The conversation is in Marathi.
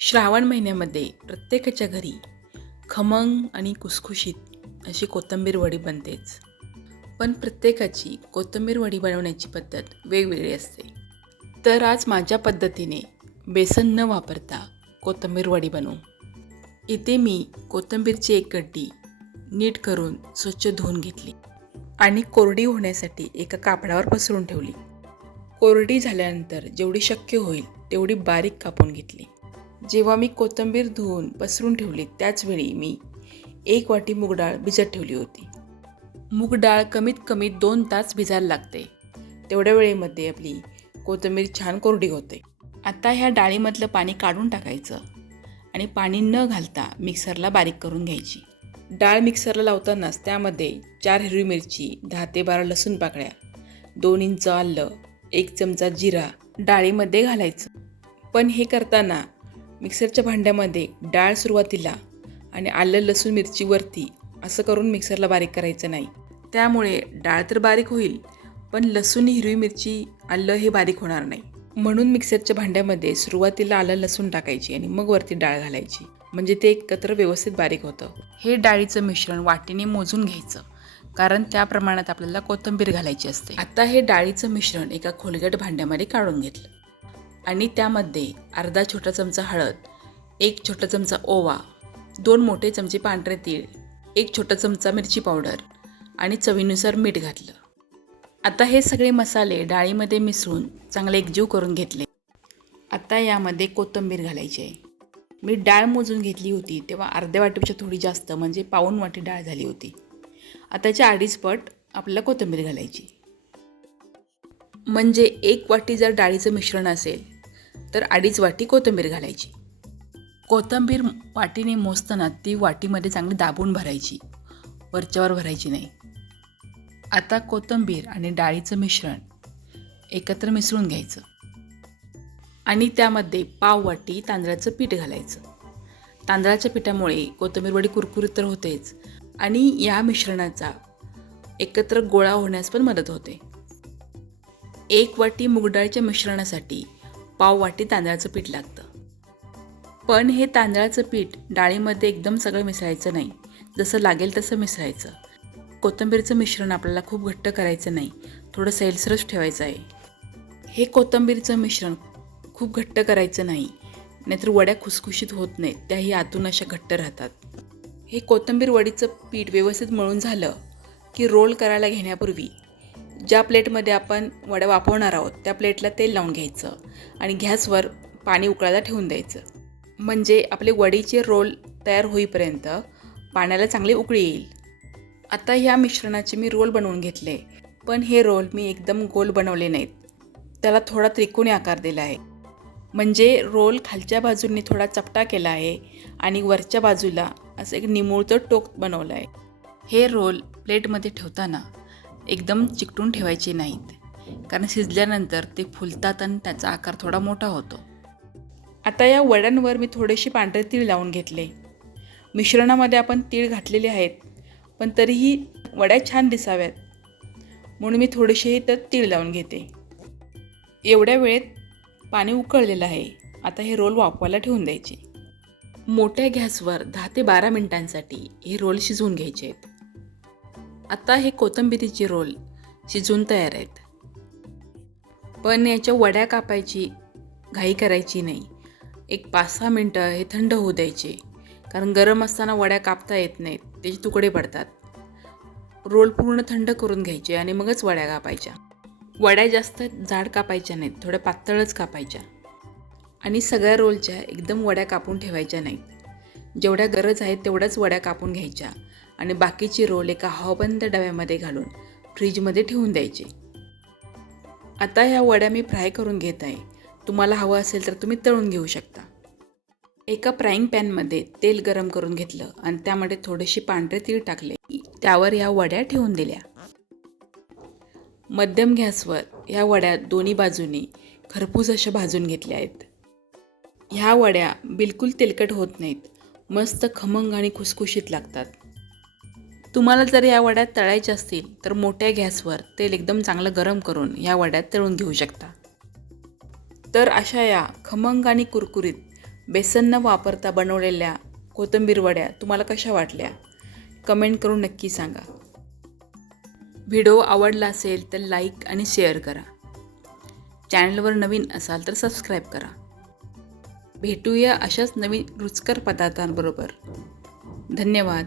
श्रावण महिन्यामध्ये प्रत्येकाच्या घरी खमंग आणि कुसखुशीत अशी कोथिंबीर वडी बनतेच. पण प्रत्येकाची कोथिंबीर वडी बनवण्याची पद्धत वेगवेगळी असते. तर आज माझ्या पद्धतीने बेसन न वापरता कोथिंबीर वडी बनवू. इथे मी कोथिंबीरची एक गड्डी नीट करून स्वच्छ धुवून घेतली आणि कोरडी होण्यासाठी एका कापडावर पसरून ठेवली. कोरडी झाल्यानंतर जेवढी शक्य होईल तेवढी बारीक कापून घेतली. जेव्हा मी कोथिंबीर धुवून पसरून ठेवली त्याचवेळी मी एक वाटी मूग डाळ भिजत ठेवली होती. मूग डाळ कमीत कमी दोन तास भिजायला लागते. तेवढ्या वेळेमध्ये आपली कोथिंबीर छान कोरडी होते. आता ह्या डाळीमधलं पाणी काढून टाकायचं आणि पाणी न घालता मिक्सरला बारीक करून घ्यायची. डाळ मिक्सरला लावतानाच त्यामध्ये चार हिरवी मिरची दहा ते बारा लसूण पाकळ्या दोन इंच आलं एक चमचा जिरा डाळीमध्ये घालायचं. पण हे करताना मिक्सरच्या भांड्यामध्ये डाळ सुरुवातीला आणि आलं लसूण मिरचीवरती असं करून मिक्सरला बारीक करायचं नाही. त्यामुळे डाळ तर बारीक होईल पण लसूण हिरवी मिरची आलं हे बारीक होणार नाही. म्हणून मिक्सरच्या भांड्यामध्ये सुरुवातीला आलं लसूण टाकायची आणि मग वरती डाळ घालायची. म्हणजे ते एकत्र व्यवस्थित बारीक होतं. हे डाळीचं मिश्रण वाटीने मोजून घ्यायचं कारण त्या प्रमाणात आपल्याला कोथिंबीर घालायची असते. आता हे डाळीचं मिश्रण एका खोलगट भांड्यामध्ये काढून घेतलं. आणि त्यामध्ये अर्धा छोटा चमचा हळद एक छोटा चमचा ओवा दोन मोठे चमचे पांढरे तीळ एक छोटा चमचा मिरची पावडर आणि चवीनुसार मीठ घातलं. आता हे सगळे मसाले डाळीमध्ये मिसळून चांगले एकजीव करून घेतले. आता यामध्ये कोथिंबीर घालायची आहे. मी डाळ मोजून घेतली होती तेव्हा अर्ध्या वाटीपेक्षा थोडी जास्त म्हणजे पाऊण वाटी डाळ झाली होती. आताच्या अडीच पट आपल्याला कोथिंबीर घालायची. म्हणजे एक वाटी जर डाळीचं मिश्रण असेल तर अडीच वाटी कोथिंबीर घालायची. कोथिंबीर वाटीने मोजताना ती वाटीमध्ये चांगली दाबून भरायची. वरच्यावर भरायची नाही. आता कोथिंबीर आणि डाळीचं मिश्रण एकत्र मिसळून घ्यायचं. आणि त्यामध्ये पाव वाटी तांदळाचं पीठ घालायचं. तांदळाच्या पिठामुळे कोथिंबीर वडी कुरकुरीत तर होतेच आणि या मिश्रणाचा एकत्र गोळा होण्यास पण मदत होते. एक वाटी मुगडाळीच्या मिश्रणासाठी पाव वाटी तांदळाचं पीठ लागतं. पण हे तांदळाचं पीठ डाळीमध्ये एकदम सगळं मिसळायचं नाही. जसं लागेल तसं मिसळायचं. कोथिंबीरचं मिश्रण आपल्याला खूप घट्ट करायचं नाही. थोडं सैलसरच ठेवायचं आहे. हे कोथिंबीरचं मिश्रण खूप घट्ट करायचं नाही. नाहीतर वड्या खुसखुशीत होत नाहीत. त्याही आतून अशा घट्ट राहतात. हे कोथंबीर वडीचं पीठ व्यवस्थित मळून झालं की रोल करायला घेण्यापूर्वी ज्या प्लेटमध्ये आपण वड्या वापरणार आहोत त्या प्लेटला तेल लावून घ्यायचं आणि गॅसवर पाणी उकळायला ठेवून द्यायचं. म्हणजे आपले वडीचे रोल तयार होईपर्यंत पाण्याला चांगली उकळी येईल. आता ह्या मिश्रणाचे मी रोल बनवून घेतले पण हे रोल मी एकदम गोल बनवले नाहीत. त्याला थोडा त्रिकोणी आकार दिला आहे. म्हणजे रोल खालच्या बाजूंनी थोडा चपटा केला आहे आणि वरच्या बाजूला असं एक निमुळतं टोक बनवलं आहे. हे रोल प्लेटमध्ये ठेवताना एकदम चिकटून ठेवायचे नाहीत. कारण शिजल्यानंतर ते फुलतात आणि त्याचा आकार थोडा मोठा होतो. आता या वड्यांवर मी थोडेसे पांढरे तीळ लावून घेतले. मिश्रणामध्ये आपण तीळ घातलेले आहेत पण तरीही वड्या छान दिसाव्यात. म्हणून मी थोडेसेही तर तीळ लावून घेते. एवढ्या वेळेत पाणी उकळलेलं आहे. आता हे रोल वाफवायला ठेवून द्यायचे. मोठ्या गॅसवर दहा ते बारा मिनिटांसाठी हे रोल शिजवून घ्यायचे आहेत. आता हे कोथंबिरीचे रोल शिजवून तयार आहेत. पण याच्या वड्या कापायची घाई करायची नाही. एक पाच सहा मिनटं हे थंड होऊ द्यायचे कारण गरम असताना वड्या कापता येत नाहीत त्याचे तुकडे पडतात. रोल पूर्ण थंड करून घ्यायचे आणि मगच वड्या कापायच्या. वड्या जास्त जाड कापायच्या नाहीत थोड्या पातळच कापायच्या. आणि सगळ्या रोलच्या एकदम वड्या कापून ठेवायच्या नाहीत. जेवढ्या गरज आहे तेवढ्याच वड्या कापून घ्यायच्या. आणि बाकीचे रोल एका हवाबंद डब्यामध्ये घालून फ्रीजमध्ये ठेवून द्यायचे. आता ह्या वड्या मी फ्राय करून घेत आहे. तुम्हाला हवं असेल तर तुम्ही तळून घेऊ शकता. एका फ्राईंग पॅनमध्ये तेल गरम करून घेतलं आणि त्यामध्ये थोडेसे पांढरे तीळ टाकले. त्यावर ह्या वड्या ठेवून दिल्या. मध्यम गॅसवर ह्या वड्या दोन्ही बाजूनी खरपूस अशा भाजून घेतल्या आहेत. ह्या वड्या बिलकुल तेलकट होत नाहीत. मस्त खमंग आणि खुसखुशीत लागतात. तुम्हाला जर या वड्यात तळायच्या असतील तर मोठ्या गॅसवर तेल एकदम चांगलं गरम करून ह्या वड्यात तळून घेऊ शकता. तर अशा या खमंग आणि कुरकुरीत बेसन न वापरता बनवलेल्या कोथंबीर वड्या तुम्हाला कशा वाटल्या? कमेंट करून नक्की सांगा. व्हिडिओ आवडला असेल तर लाईक आणि शेअर करा. चॅनलवर नवीन असाल तर सबस्क्राईब करा. भेटूया अशाच नवीन रुचकर पदार्थांबरोबर. धन्यवाद.